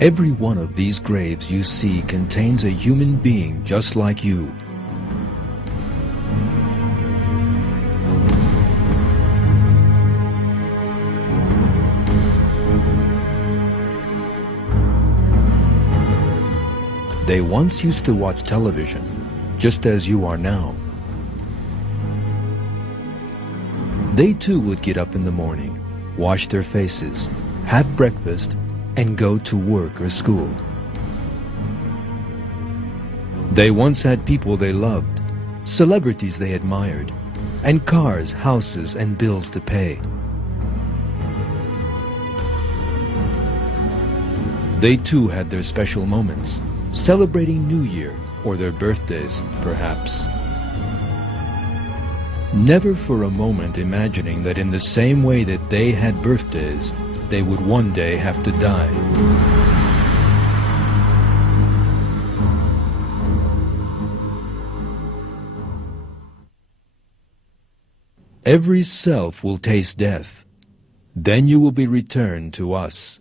Every one of these graves you see contains a human being just like you. They once used to watch television, just as you are now. They too would get up in the morning, wash their faces, have breakfast, and go to work or school. They once had people they loved, celebrities they admired, and cars, houses, and bills to pay. They too had their special moments, celebrating New Year or their birthdays, perhaps. Never for a moment imagining that in the same way that they had birthdays, they would one day have to die. Every self will taste death. Then you will be returned to us.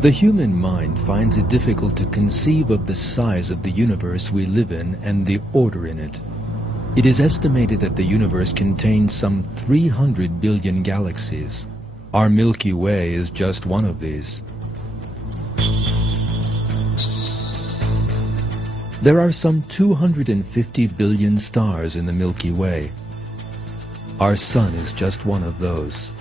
The human mind finds it difficult to conceive of the size of the universe we live in and the order in it. It is estimated that the universe contains some 300 billion galaxies. Our Milky Way is just one of these. There are some 250 billion stars in the Milky Way. Our Sun is just one of those.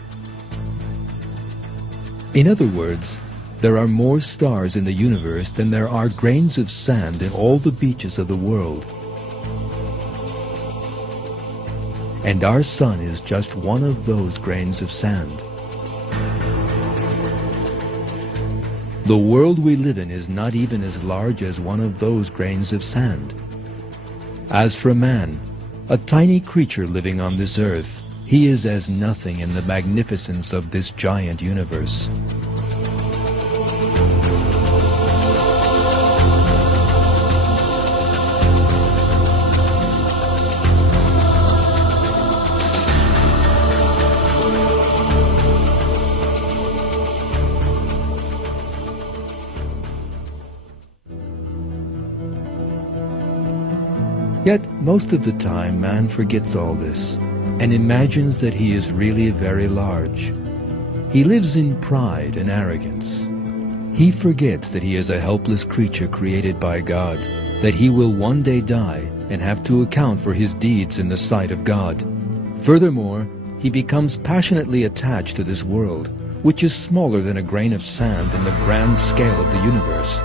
In other words, there are more stars in the universe than there are grains of sand in all the beaches of the world. And our Sun is just one of those grains of sand. The world we live in is not even as large as one of those grains of sand. As for man, a tiny creature living on this earth, he is as nothing in the magnificence of this giant universe. Yet, most of the time, man forgets all this and imagines that he is really very large. He lives in pride and arrogance. He forgets that he is a helpless creature created by God, that he will one day die and have to account for his deeds in the sight of God. Furthermore, he becomes passionately attached to this world, which is smaller than a grain of sand in the grand scale of the universe.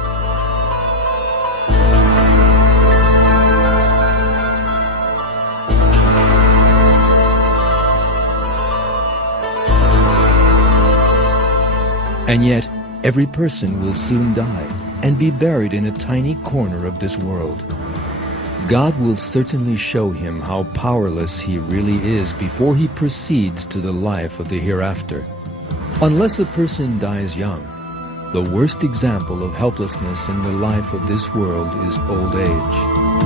And yet, Every person will soon die and be buried in a tiny corner of this world. God will certainly show him how powerless he really is before he proceeds to the life of the hereafter. Unless a person dies young, the worst example of helplessness in the life of this world is old age.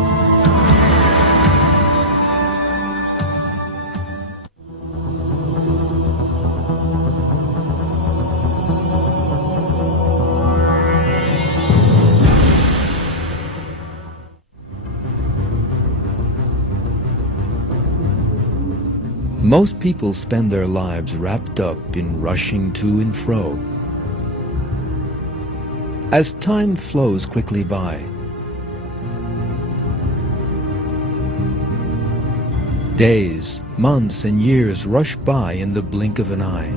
Most people spend their lives wrapped up in rushing to and fro. As time flows quickly by, days, months, and years rush by in the blink of an eye.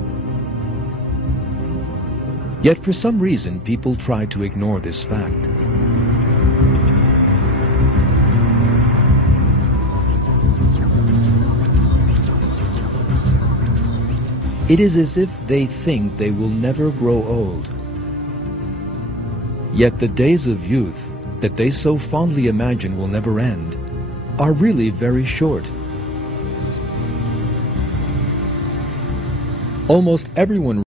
Yet for some reason, people try to ignore this fact. It is as if they think they will never grow old. Yet the days of youth that they so fondly imagine will never end are really very short. Almost everyone